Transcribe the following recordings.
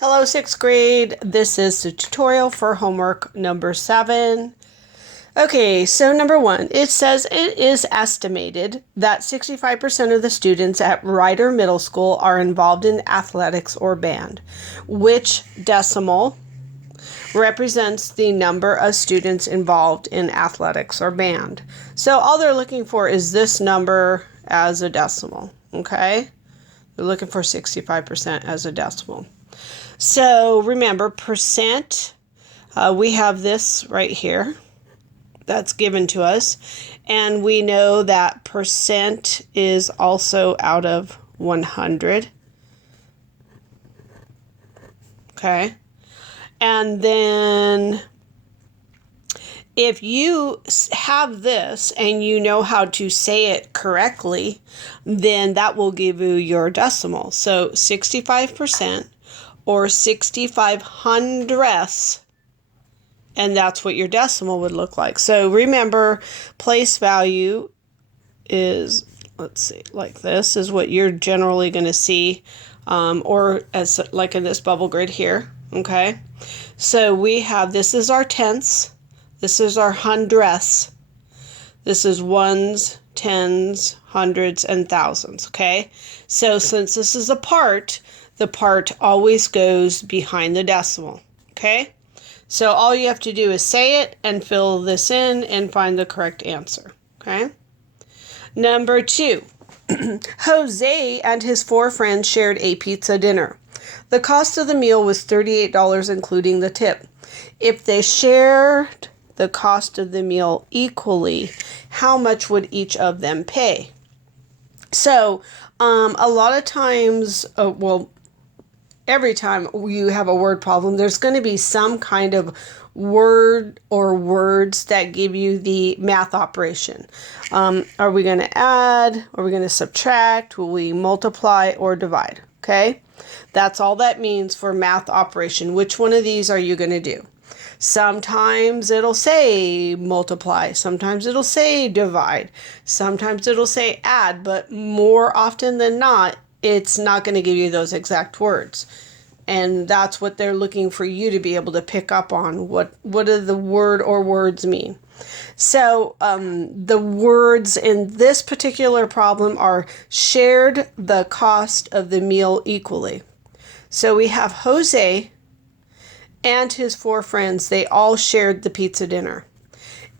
Hello, sixth grade. This is the tutorial for homework number 7. Okay, so number 1, it says it is estimated that 65% of the students at Ryder Middle School are involved in athletics or band. Which decimal represents the number of students involved in athletics or band? So all they're looking for is this number as a decimal, okay? They're looking for 65% as a decimal. So remember, percent, we have this right here that's given to us. And we know that percent is also out of 100. Okay. And then if you have this and you know how to say it correctly, then that will give you your decimal. So 65%. Or 65 hundredths, and that's what your decimal would look like. So remember, place value is, let's see, like this is what you're generally going to see, or as like in this bubble grid here, okay? So we have, this is our tenths, this is our hundredths, this is ones, tens, hundreds, and thousands, okay? So since this is a part, the part always goes behind the decimal, okay? So all you have to do is say it and fill this in and find the correct answer, okay? Number 2, Jose and his 4 friends shared a pizza dinner. The cost of the meal was $38, including the tip. If they shared the cost of the meal equally, how much would each of them pay? So a lot of times, every time you have a word problem, there's going to be some kind of word or words that give you the math operation. Are we going to add? Are we going to subtract? Will we multiply or divide? Okay? That's all that means for math operation. Which one of these are you going to do? Sometimes it'll say multiply. Sometimes it'll say divide. Sometimes it'll say add. But more often than not, it's not going to give you those exact words. And that's what they're looking for you to be able to pick up on. What do the word or words mean? So the words in this particular problem are shared the cost of the meal equally. So we have Jose and his 4 friends. They all shared the pizza dinner.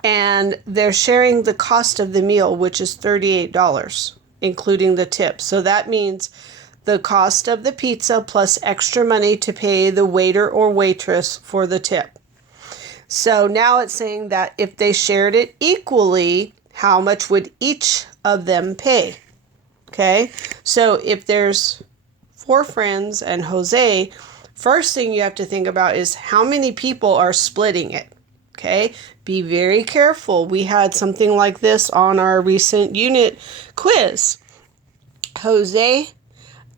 And they're sharing the cost of the meal, which is $38. Including the tip. So that means the cost of the pizza plus extra money to pay the waiter or waitress for the tip. So now it's saying that if they shared it equally, how much would each of them pay? Okay, so if there's 4 friends and Jose, first thing you have to think about is how many people are splitting it. Okay, be very careful. We had something like this on our recent unit quiz. Jose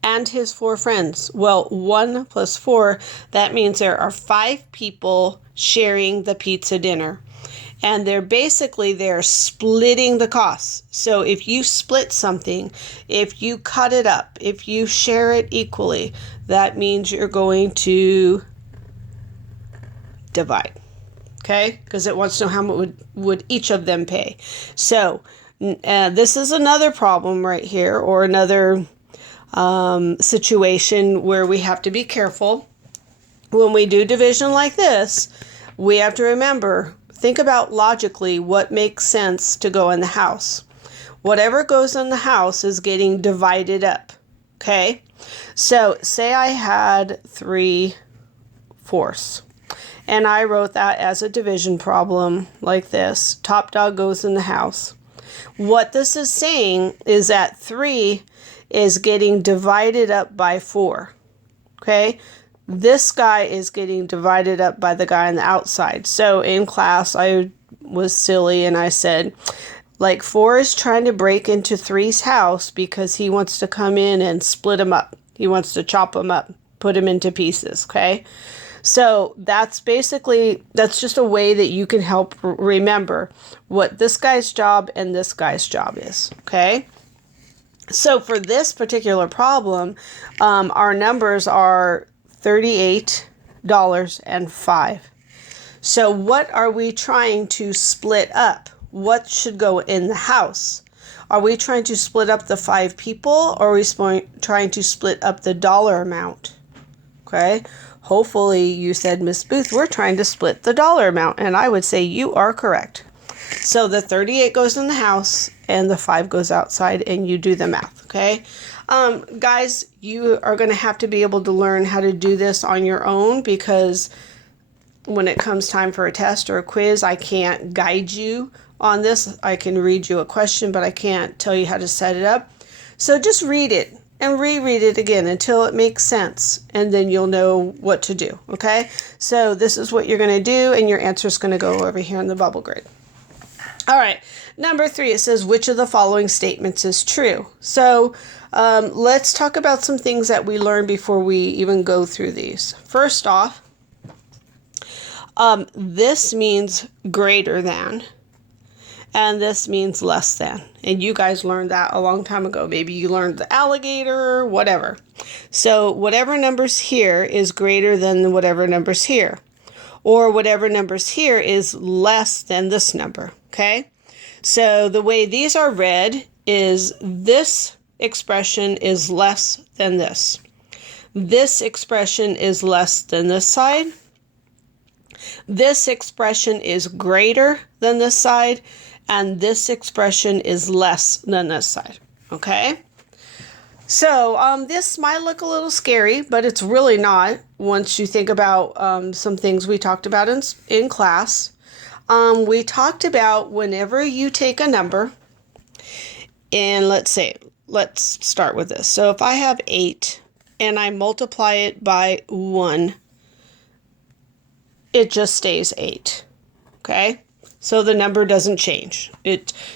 and his 4 friends. Well, 1 plus 4, that means there are 5 people sharing the pizza dinner. And they're splitting the costs. So if you split something, if you cut it up, if you share it equally, that means you're going to divide. Okay, because it wants to know how much would each of them pay. So this is another problem right here, or another situation where we have to be careful. When we do division like this, we have to remember, think about logically what makes sense to go in the house. Whatever goes in the house is getting divided up. Okay, so say I had 3/4. And I wrote that as a division problem like this. Top dog goes in the house. What this is saying is that 3 is getting divided up by 4. Okay? This guy is getting divided up by the guy on the outside. So in class, I was silly and I said, like 4 is trying to break into 3's house because he wants to come in and split him up. He wants to chop him up, put him into pieces. Okay? So that's just a way that you can help remember what this guy's job and this guy's job is, okay? So for this particular problem, our numbers are $38.05. So what are we trying to split up? What should go in the house? Are we trying to split up the 5 people, or are we trying to split up the dollar amount? Okay. Hopefully you said, Miss Booth, we're trying to split the dollar amount. And I would say you are correct. So the 38 goes in the house and the 5 goes outside, and you do the math. Okay. Guys, you are going to have to be able to learn how to do this on your own, because when it comes time for a test or a quiz, I can't guide you on this. I can read you a question, but I can't tell you how to set it up. So just read it and reread it again until it makes sense, and then you'll know what to do. Okay, so this is what you're going to do, and your answer is going to go over here in the bubble grid. All right, number 3, it says, which of the following statements is true? So let's talk about some things that we learned before we even go through these. First off, this means greater than, and this means less than. And you guys learned that a long time ago. Maybe you learned the alligator, whatever. So whatever number's here is greater than whatever number's here. Or whatever number's here is less than this number. Okay? So the way these are read is this expression is less than this. This expression is less than this side. This expression is greater than this side, and this expression is less than this side. Okay? So this might look a little scary, but it's really not once you think about some things we talked about in class. We talked about whenever you take a number, and let's start with this. So if I have 8 and I multiply it by 1, it just stays 8. Okay? So the number doesn't change.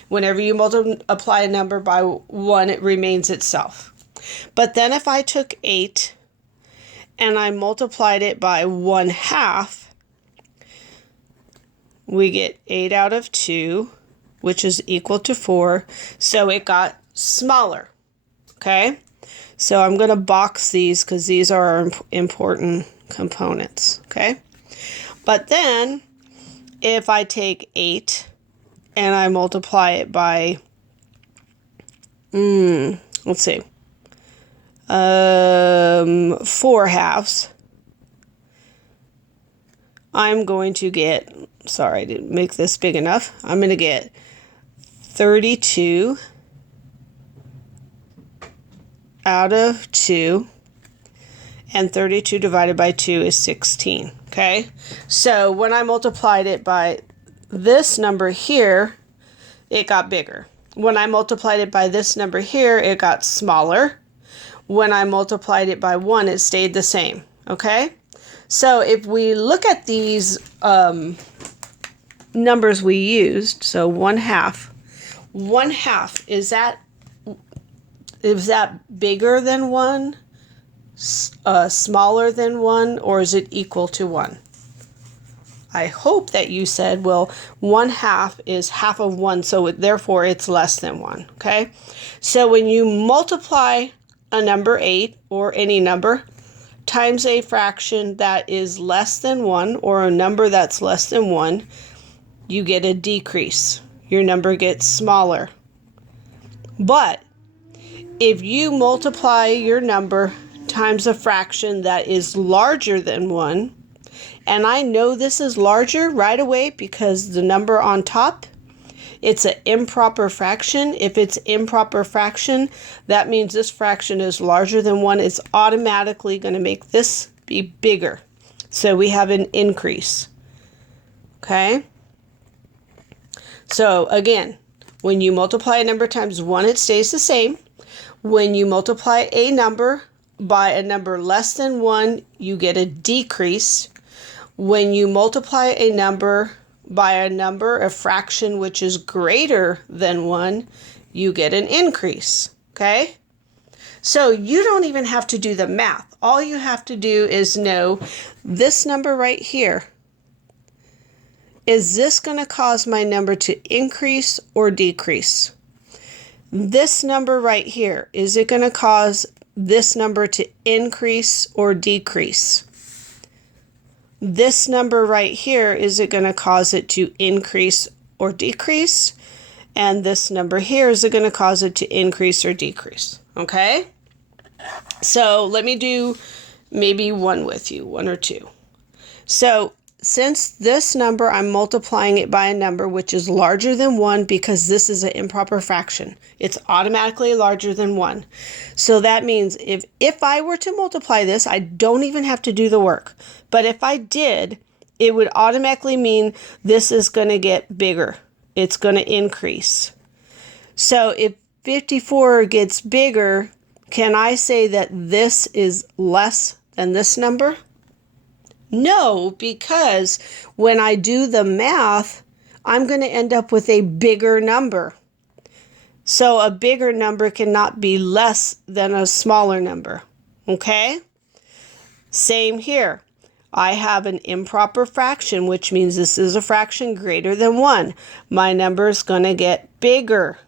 Whenever you multiply a number by 1, it remains itself. But then if I took 8 and I multiplied it by 1/2, we get 8 out of 2, which is equal to 4. So it got smaller. Okay? So I'm going to box these because these are our important components. Okay? But then if I take 8 and I multiply it by, let's see, 4/2, I'm going to get, sorry, I didn't make this big enough. I'm going to get 32 out of 2, and 32 divided by 2 is 16. Okay, so when I multiplied it by this number here, it got bigger. When I multiplied it by this number here, it got smaller. When I multiplied it by 1, it stayed the same. Okay, so if we look at these numbers we used, so 1/2, is that bigger than 1? Smaller than 1, or is it equal to 1? I hope that you said, well, 1/2 is half of 1, so therefore it's less than 1. Okay, so when you multiply a number 8 or any number times a fraction that is less than 1, or a number that's less than 1, you get a decrease. Your number gets smaller. But if you multiply your number times a fraction that is larger than 1, and I know this is larger right away because the number on top, it's an improper fraction. If it's improper fraction, that means this fraction is larger than 1. It's automatically going to make this be bigger. So we have an increase. Okay? So again, when you multiply a number times 1, it stays the same. When you multiply a number by a number less than 1, you get a decrease. When you multiply a number by a fraction which is greater than 1, you get an increase. Okay? So you don't even have to do the math. All you have to do is know this number right here. Is this going to cause my number to increase or decrease? This number right here, is it going to cause this number to increase or decrease? This number right here, is it going to cause it to increase or decrease? And this number here, is it going to cause it to increase or decrease? Okay? So let me do maybe one with you, one or two. So since this number, I'm multiplying it by a number which is larger than 1 because this is an improper fraction. It's automatically larger than 1. So that means if I were to multiply this, I don't even have to do the work. But if I did, it would automatically mean this is going to get bigger. It's going to increase. So if 54 gets bigger, can I say that this is less than this number? No, because when I do the math, I'm going to end up with a bigger number. So a bigger number cannot be less than a smaller number. Okay? Same here. I have an improper fraction, which means this is a fraction greater than 1. My number is going to get bigger.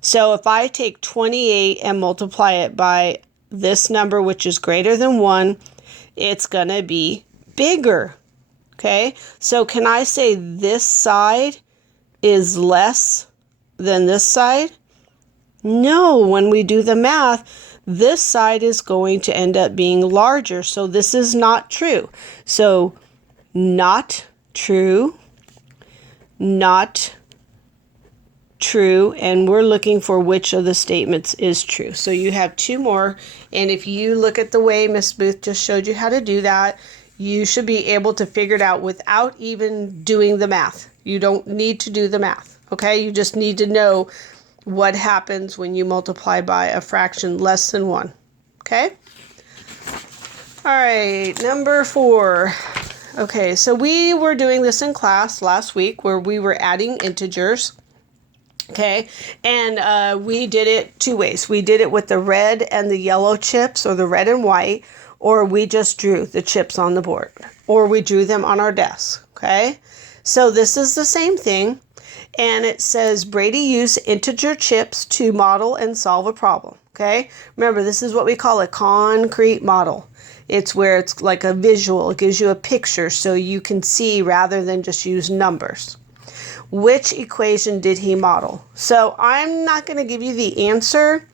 So if I take 28 and multiply it by this number, which is greater than 1, it's going to be bigger. Okay? So can I say this side is less than this side? No, when we do the math, this side is going to end up being larger. So this is not true. So not true, not true, and we're looking for which of the statements is true. So you have two more, and if you look at the way Miss Booth just showed you how to do that, you should be able to figure it out without even doing the math. You don't need to do the math, okay? You just need to know what happens when you multiply by a fraction less than 1, okay? All right, number 4. Okay, so we were doing this in class last week where we were adding integers. Okay, and we did it two ways. We did it with the red and the yellow chips, or the red and white, or we just drew the chips on the board, or we drew them on our desk. Okay, so this is the same thing, and it says Brady used integer chips to model and solve a problem. Okay, remember, this is what we call a concrete model. It's where it's like a visual. It gives you a picture so you can see rather than just use numbers. Which equation did he model? So I'm not going to give you the answer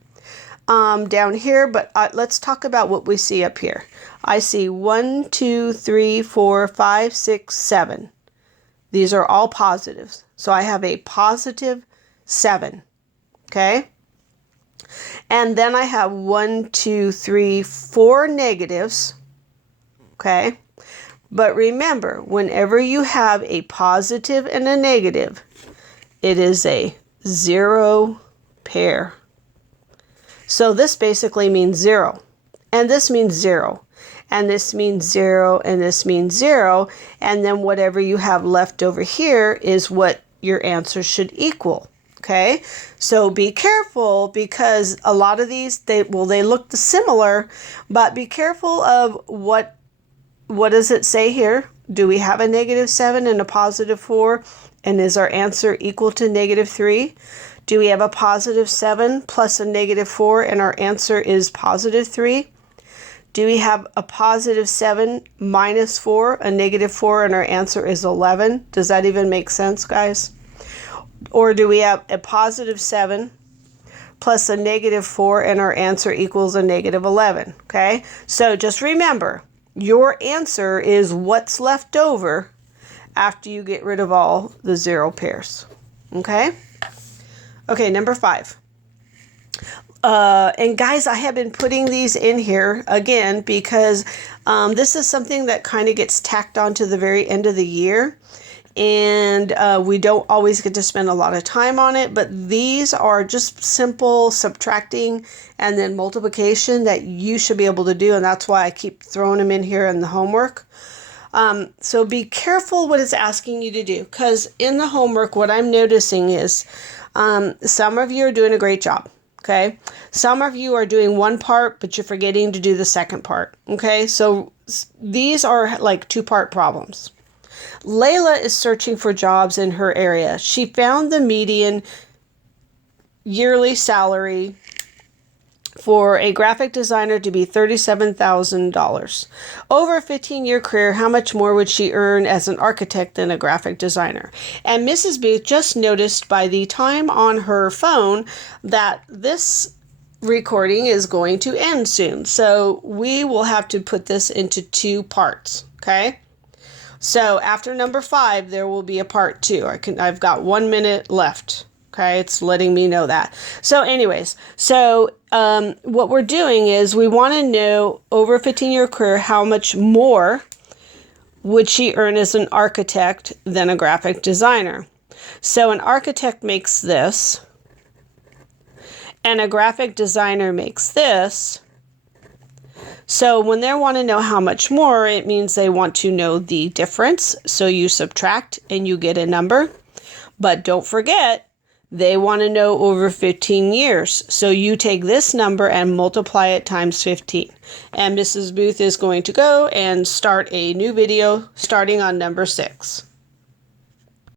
down here, but let's talk about what we see up here. I see 1, 2, 3, 4, 5, 6, 7. These are all positives. So I have a positive 7. Okay? And then I have 1, 2, 3, 4 negatives. Okay? But remember, whenever you have a positive and a negative, it is a 0 pair. So this basically means 0. And this means 0. And this means 0. And this means 0. And then whatever you have left over here is what your answer should equal. Okay? So be careful, because a lot of these, they look similar, but be careful of what does it say here? Do we have a negative 7 and a positive 4? And is our answer equal to negative 3? Do we have a positive 7 plus a negative 4 and our answer is positive 3? Do we have a positive 7 minus 4, a negative 4, and our answer is 11? Does that even make sense, guys? Or do we have a positive 7 plus a negative 4 and our answer equals a negative 11? Okay, so just remember, your answer is what's left over after you get rid of all the 0 pairs. Okay? Okay, number 5. And guys, I have been putting these in here again because this is something that kind of gets tacked on to the very end of the year. And we don't always get to spend a lot of time on it, but these are just simple subtracting and then multiplication that you should be able to do, and that's why I keep throwing them in here in the homework. So be careful what it's asking you to do, because in the homework, what I'm noticing is some of you are doing a great job, okay? Some of you are doing one part, but you're forgetting to do the second part, okay? So these are like 2-part problems. Layla is searching for jobs in her area. She found the median yearly salary for a graphic designer to be $37,000. Over a 15-year career, how much more would she earn as an architect than a graphic designer? And Mrs. Booth just noticed by the time on her phone that this recording is going to end soon. So we will have to put this into 2 parts, okay? So after number 5, there will be a part 2. I've got 1 minute left. Okay, it's letting me know that. So anyways, what we're doing is we want to know over a 15-year career, how much more would she earn as an architect than a graphic designer? So an architect makes this, and a graphic designer makes this. So when they want to know how much more, it means they want to know the difference. So you subtract and you get a number. But don't forget, they want to know over 15 years. So you take this number and multiply it times 15. And Mrs. Booth is going to go and start a new video starting on number 6.